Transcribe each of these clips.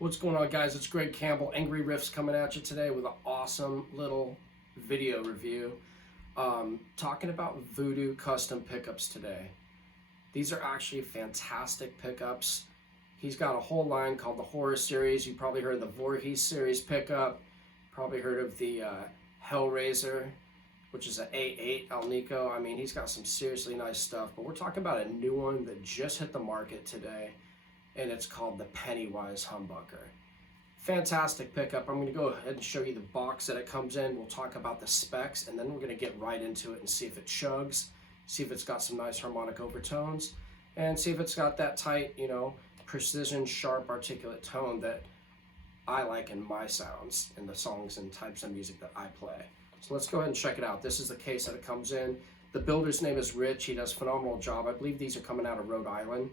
What's going on, guys? It's Greg Campbell, Angry Riffs, coming at you today with an awesome little video review. Talking about Voodoo Custom Pickups today. These are actually fantastic pickups. He's got a whole line called the Horror Series. You probably heard of the Voorhees series pickup. Probably heard of the Hellraiser, which is an A8 Alnico. I mean, he's got some seriously nice stuff. But we're talking about a new one that just hit the market today, and it's called the Pennywise Humbucker. Fantastic pickup. I'm going to go ahead and show you the box that it comes in. We'll talk about the specs, and then we're going to get right into it and see if it chugs, see if it's got some nice harmonic overtones, and see if it's got that tight, precision, sharp, articulate tone that I like in my sounds, in the songs and types of music that I play. So let's go ahead and check it out. This is the case that it comes in. The builder's name is Rich. He does a phenomenal job. I believe these are coming out of Rhode Island,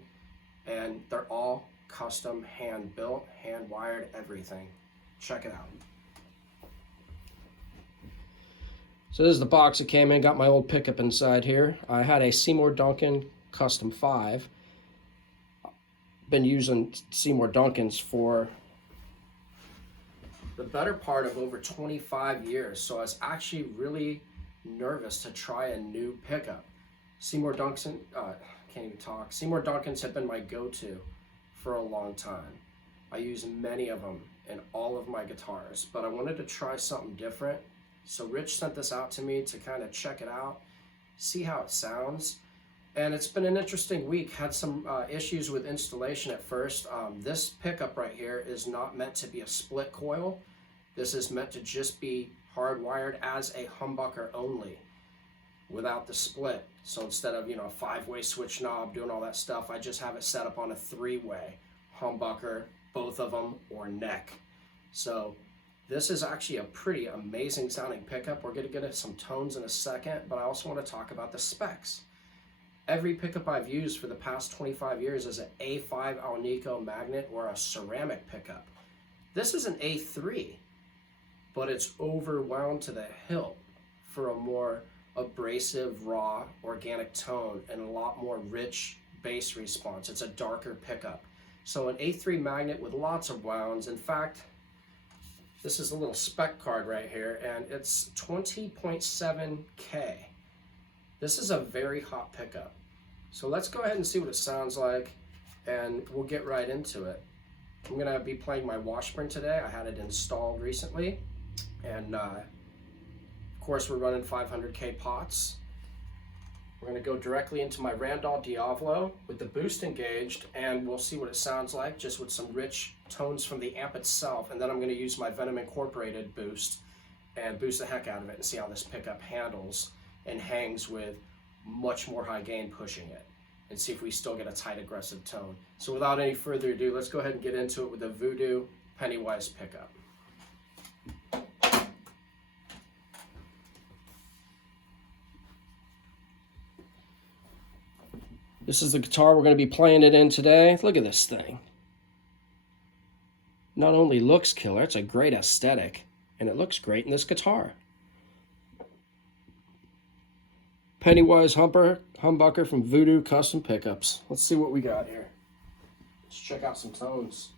and they're all custom, hand built, hand wired, everything. Check it out. So this is the box it came in. Got my old pickup inside here. I had a Seymour Duncan Custom 5. Been using Seymour Duncans for the better part of over 25 years, so I was actually really nervous to try a new pickup. Seymour Duncan, can't even talk. Seymour Duncans have been my go-to for a long time. I use many of them in all of my guitars, but I wanted to try something different. So Rich sent this out to me to kind of check it out, see how it sounds. And it's been an interesting week. Had some issues with installation at first. This pickup right here is not meant to be a split coil. This is meant to just be hardwired as a humbucker only, without the split. So instead of, a 5-way switch knob doing all that stuff, I just have it set up on a 3-way humbucker, both of them, or neck. So this is actually a pretty amazing sounding pickup. We're going to get into some tones in a second, but I also want to talk about the specs. Every pickup I've used for the past 25 years is an A5 Alnico magnet or a ceramic pickup. This is an A3, but it's overwound to the hilt for a more abrasive, raw, organic tone and a lot more rich bass response. It's a darker pickup. So an A3 magnet with lots of wounds. In fact, this is a little spec card right here, and it's 20.7K. This is a very hot pickup. So let's go ahead and see what it sounds like, and we'll get right into it. I'm gonna be playing my Washburn today. I had it installed recently, and of course we're running 500K pots. We're gonna go directly into my Randall Diavolo with the boost engaged, and we'll see what it sounds like just with some rich tones from the amp itself. And then I'm gonna use my Venom Incorporated boost and boost the heck out of it and see how this pickup handles and hangs with much more high gain pushing it, and see if we still get a tight aggressive tone. So without any further ado, let's go ahead and get into it with the Voodoo Pennywise pickup. This is the guitar we're going to be playing it in today. Look at this thing. Not only looks killer, it's a great aesthetic, and it looks great in this guitar. Pennywise Humbucker from Voodoo Custom Pickups. Let's see what we got here. Let's check out some tones.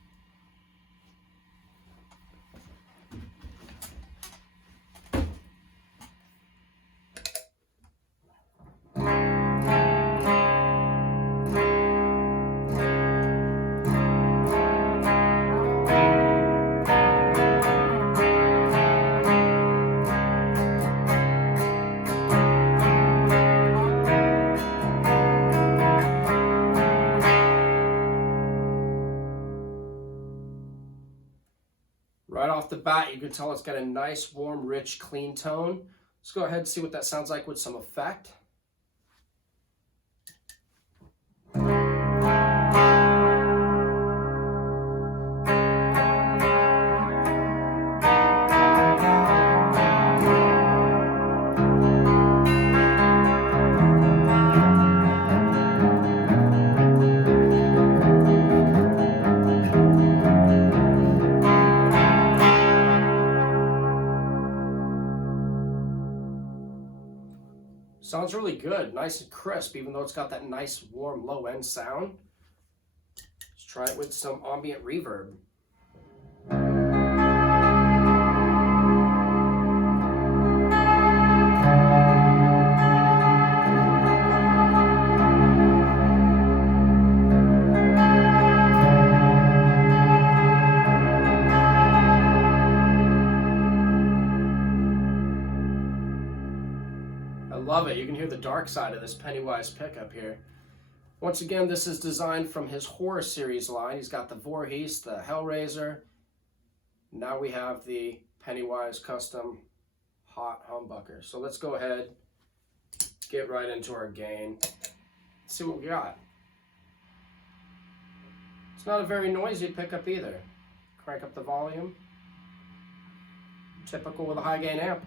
Right off the bat, you can tell it's got a nice, warm, rich, clean tone. Let's go ahead and see what that sounds like with some effect. Sounds really good, nice and crisp, even though it's got that nice, warm, low-end sound. Let's try it with some ambient reverb. love it. You can hear the dark side of this Pennywise pickup here. Once again, this is designed from his horror series line. He's got the Voorhees, the Hellraiser. Now we have the Pennywise Custom Humbucker. So let's go ahead, get right into our gain. Let's see what we got. It's not a very noisy pickup either. Crank up the volume. Typical with a high gain amp.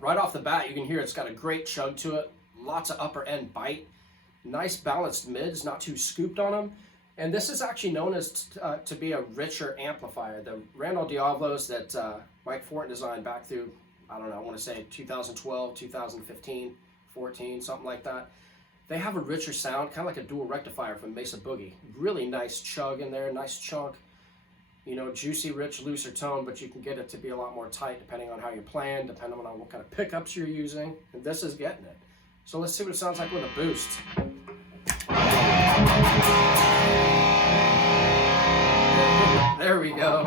Right off the bat, you can hear it's got a great chug to it, lots of upper end bite, nice balanced mids, not too scooped on them. And this is actually known as to be a richer amplifier. The Randall Diablos that Mike Fortin designed back through, I don't know, I want to say 2012, 2015, 14, something like that. They have a richer sound, kind of like a dual rectifier from Mesa Boogie. Really nice chug in there, nice chunk. You know, juicy, rich, looser tone, but you can get it to be a lot more tight depending on how you're playing, depending on what kind of pickups you're using. And this is getting it. So let's see what it sounds like with a boost. There we go.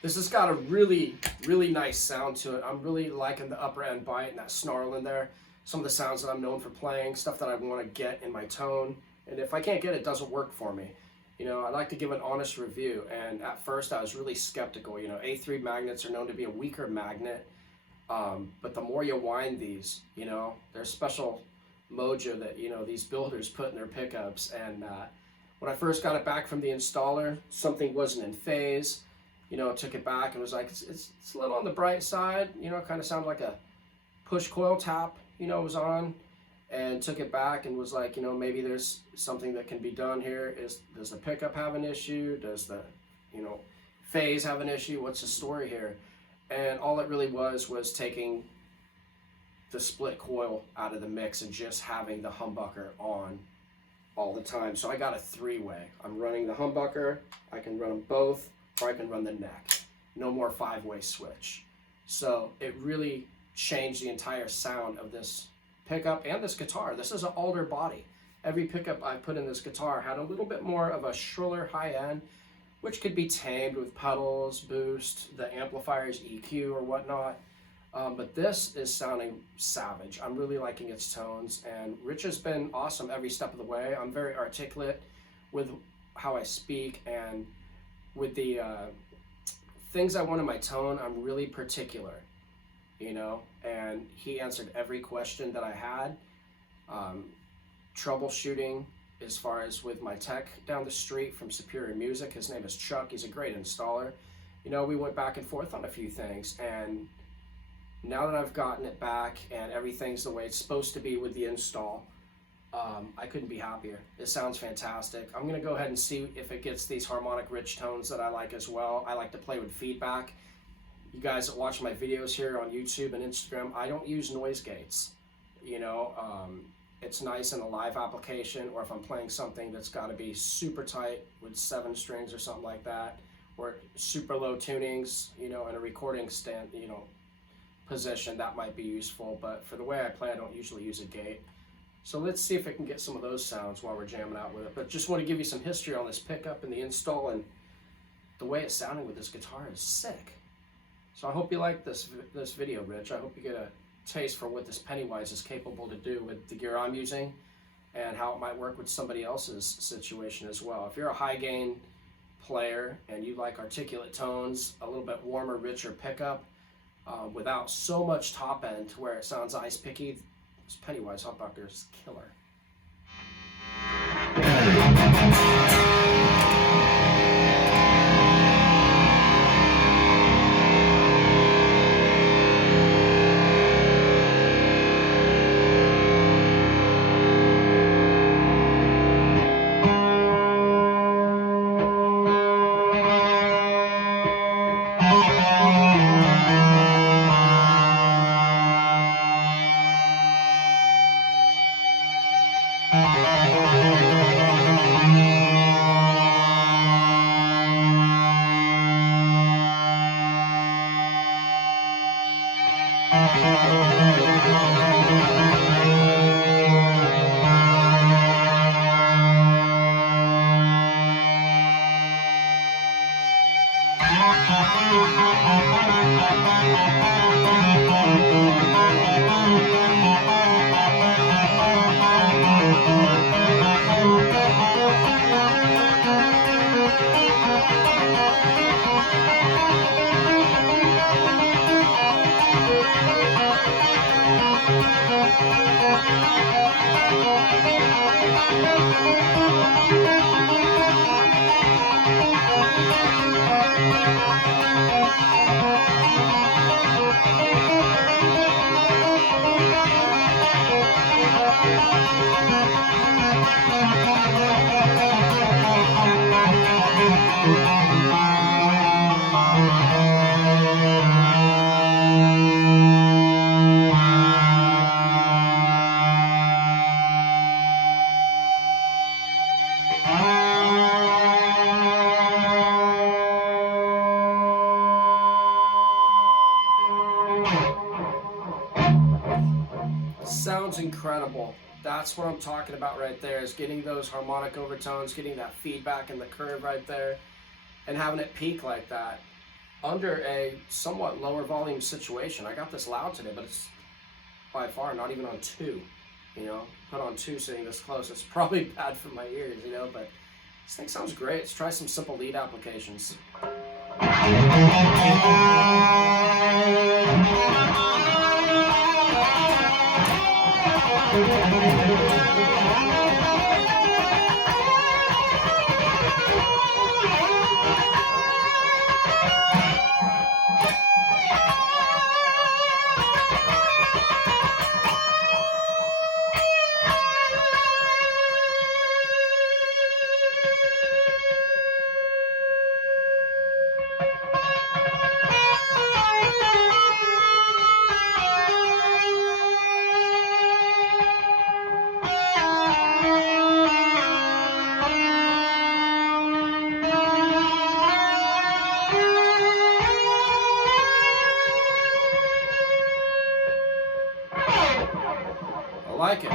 This has got a really nice sound to it. I'm really liking the upper end bite and that snarl in there. Some of the sounds that I'm known for playing, stuff that I want to get in my tone. And if I can't get it, it doesn't work for me. You know, I like to give an honest review. And at first I was really skeptical. You know, A3 magnets are known to be a weaker magnet. But the more you wind these, you know, there's special mojo that, you know, these builders put in their pickups. And when I first got it back from the installer, something wasn't in phase. You know, took it back and was like, it's a little on the bright side, you know, kind of sounded like a push coil tap, you know, was on, and took it back and was like, you know, maybe there's something that can be done here. Does the pickup have an issue? Does the, you know, phase have an issue? What's the story here? And all it really was taking the split coil out of the mix and just having the humbucker on all the time. So I got a three-way. I'm running the humbucker, I can run them both, or I can run the neck. No more five-way switch. So it really changed the entire sound of this pickup and this guitar. This is an alder body. Every pickup I put in this guitar had a little bit more of a shriller high end, which could be tamed with pedals, boost, the amplifier's EQ or whatnot. But this is sounding savage. I'm really liking its tones, and Rich has been awesome every step of the way. I'm very articulate with how I speak, and with the things I want in my tone, I'm really particular, you know, and he answered every question that I had. Troubleshooting as far as with my tech down the street from Superior Music, his name is Chuck, he's a great installer. You know, we went back and forth on a few things, and now that I've gotten it back and everything's the way it's supposed to be with the install, I couldn't be happier. It sounds fantastic. I'm gonna go ahead and see if it gets these harmonic rich tones that I like as well. I like to play with feedback. You guys that watch my videos here on YouTube and Instagram, I don't use noise gates. You know, it's nice in a live application, or if I'm playing something that's gotta be super tight with 7 strings or something like that, or super low tunings, you know, in a recording stand, you know, position, that might be useful. But for the way I play, I don't usually use a gate. So let's see if I can get some of those sounds while we're jamming out with it. But just want to give you some history on this pickup and the install, and the way it's sounding with this guitar is sick. So I hope you like this video, Rich. I hope you get a taste for what this Pennywise is capable to do with the gear I'm using, and how it might work with somebody else's situation as well. If you're a high gain player and you like articulate tones, a little bit warmer, richer pickup, without so much top end to where it sounds ice picky, this Pennywise Humbucker is killer. Sounds incredible. That's what I'm talking about right there, is getting those harmonic overtones, getting that feedback in the curve right there, and having it peak like that under a somewhat lower volume situation. I got this loud today, but it's by far not even on 2, you know. Put on 2 sitting this close, it's probably bad for my ears, you know, but this thing sounds great. Let's try some simple lead applications. I like it.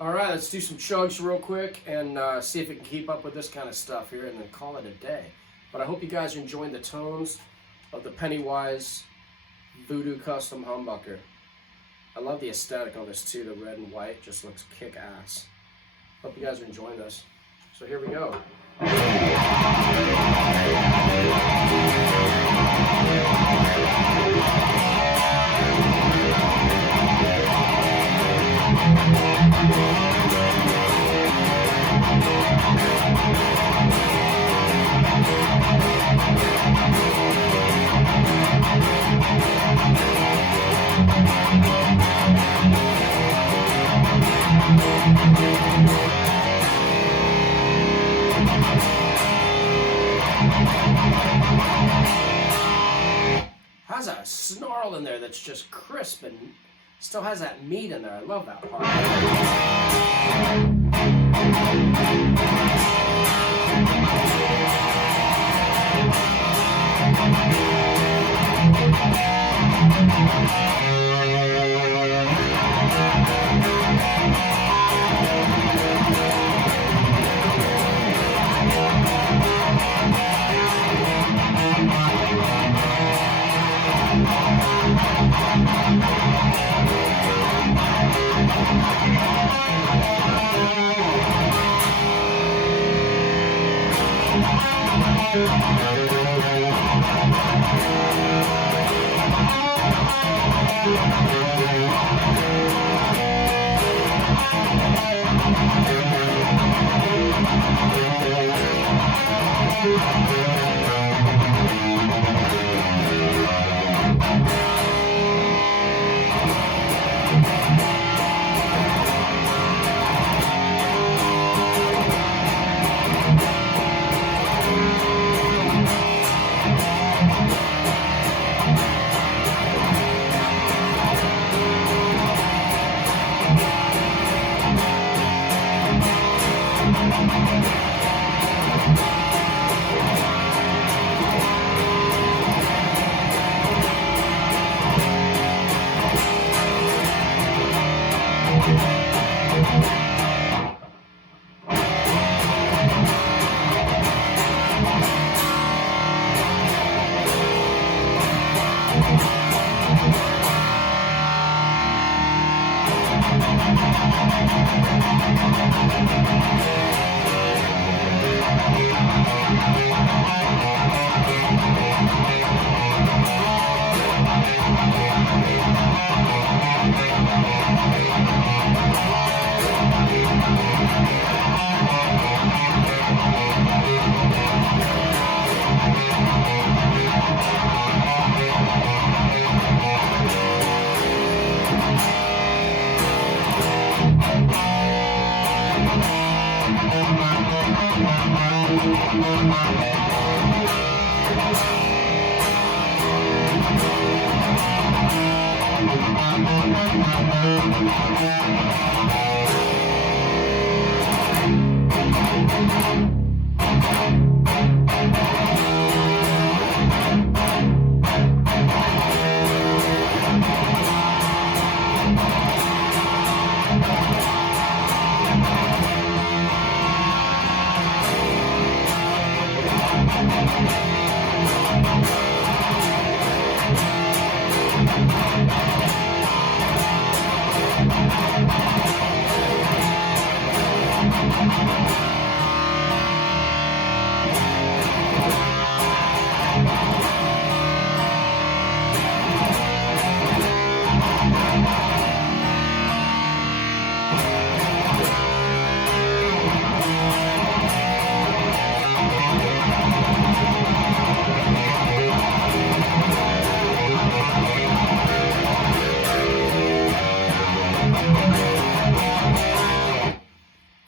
Alright, let's do some chugs real quick and see if it can keep up with this kind of stuff here and then call it a day. But I hope you guys are enjoying the tones of the Pennywise Voodoo Custom Humbucker. I love the aesthetic on this too, the red and white just looks kick-ass. Hope you guys are enjoying this. So here we go. Has a snarl in there that's just crisp and still has that meat in there. I love that part.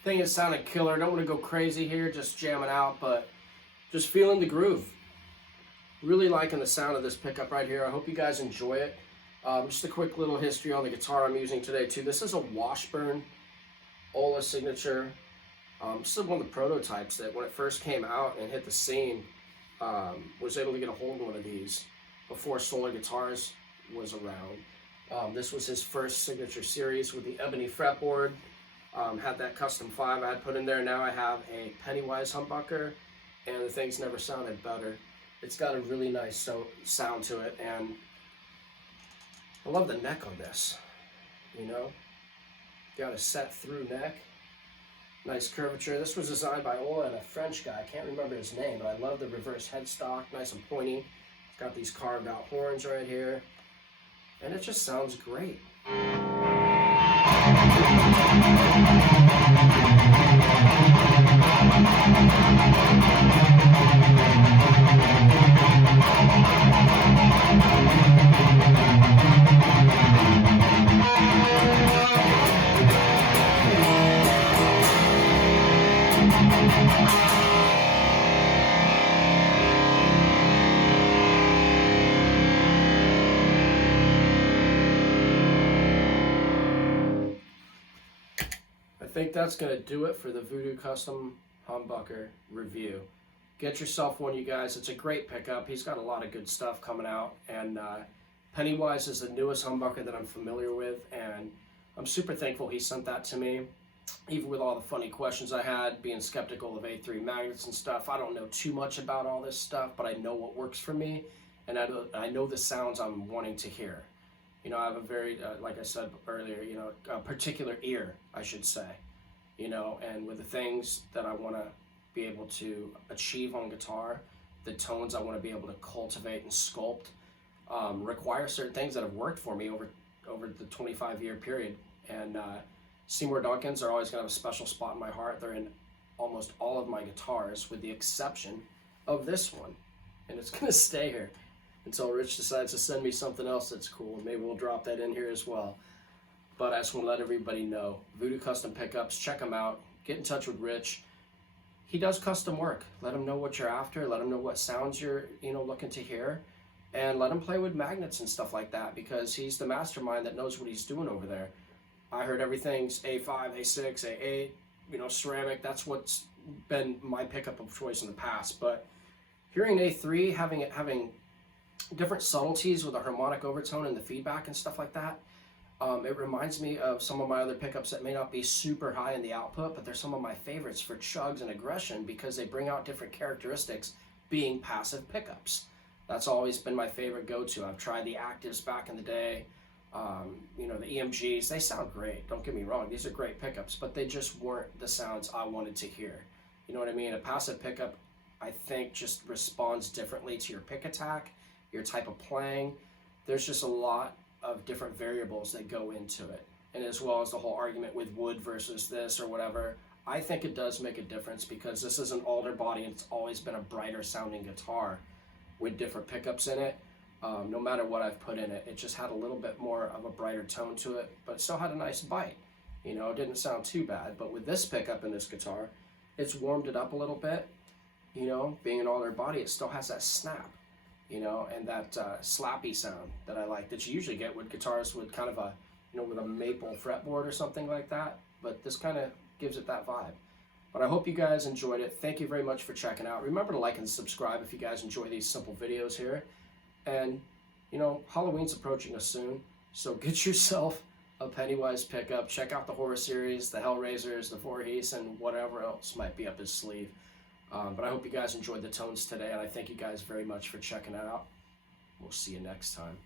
Thing is sounding killer. I don't want to go crazy here, just jamming out, but just feeling the groove. Really liking the sound of this pickup right here. I hope you guys enjoy it. Just a quick little history on the guitar I'm using today too. This is a Washburn Ola signature. This is one of the prototypes that when it first came out and hit the scene, was able to get a hold of one of these before solar guitars was around. This was his first signature series with the ebony fretboard. Had that custom 5 I had put in there. Now I have a Pennywise Humbucker, and the thing's never sounded better. It's got a really nice sound to it, and I love the neck on this, you know? Got a set through neck. Nice curvature. This was designed by Ola and a French guy. I can't remember his name, but I love the reverse headstock. Nice and pointy. It's got these carved out horns right here. And it just sounds great. I think that's going to do it for the Voodoo Custom Humbucker review. Get yourself one, you guys. It's a great pickup. He's got a lot of good stuff coming out, and Pennywise is the newest humbucker that I'm familiar with, and I'm super thankful he sent that to me. Even with all the funny questions I had, being skeptical of A3 magnets and stuff, I don't know too much about all this stuff, but I know what works for me, and I know the sounds I'm wanting to hear. You know, I have a very, like I said earlier, you know, a particular ear, I should say. You know, and with the things that I want to be able to achieve on guitar, the tones I want to be able to cultivate and sculpt, require certain things that have worked for me over the 25-year period. And Seymour Duncans are always going to have a special spot in my heart. They're in almost all of my guitars, with the exception of this one. And it's going to stay here until Rich decides to send me something else that's cool. Maybe we'll drop that in here as well. But I just want to let everybody know, Voodoo Custom Pickups, check him out. Get in touch with Rich. He does custom work. Let him know what you're after. Let him know what sounds you're, you know, looking to hear. And let him play with magnets and stuff like that, because he's the mastermind that knows what he's doing over there. I heard everything's A5, A6, A8, you know, ceramic. That's what's been my pickup of choice in the past. But hearing A3, having different subtleties with a harmonic overtone and the feedback and stuff like that, it reminds me of some of my other pickups that may not be super high in the output, but they're some of my favorites for chugs and aggression, because they bring out different characteristics being passive pickups. That's always been my favorite go-to. I've tried the actives back in the day, you know, the EMGs. They sound great, don't get me wrong. These are great pickups, but they just weren't the sounds I wanted to hear. You know what I mean? A passive pickup, I think, just responds differently to your pick attack, your type of playing. There's just a lot of different variables that go into it, and as well as the whole argument with wood versus this or whatever. I think it does make a difference, because this is an alder body and it's always been a brighter sounding guitar with different pickups in it. No matter what I've put in it, it just had a little bit more of a brighter tone to it, but it still had a nice bite. You know, it didn't sound too bad. But with this pickup in this guitar, it's warmed it up a little bit. You know, being an alder body, it still has that snap, you know, and that slappy sound that I like, that you usually get with guitars with kind of a, you know, with a maple fretboard or something like that. But this kind of gives it that vibe. But I hope you guys enjoyed it. Thank you very much for checking out. Remember to like and subscribe if you guys enjoy these simple videos here. And, you know, Halloween's approaching us soon, so get yourself a Pennywise pickup. Check out the horror series, the Hellraisers, the Voorhees, and whatever else might be up his sleeve. But I hope you guys enjoyed the tones today, and I thank you guys very much for checking it out. We'll see you next time.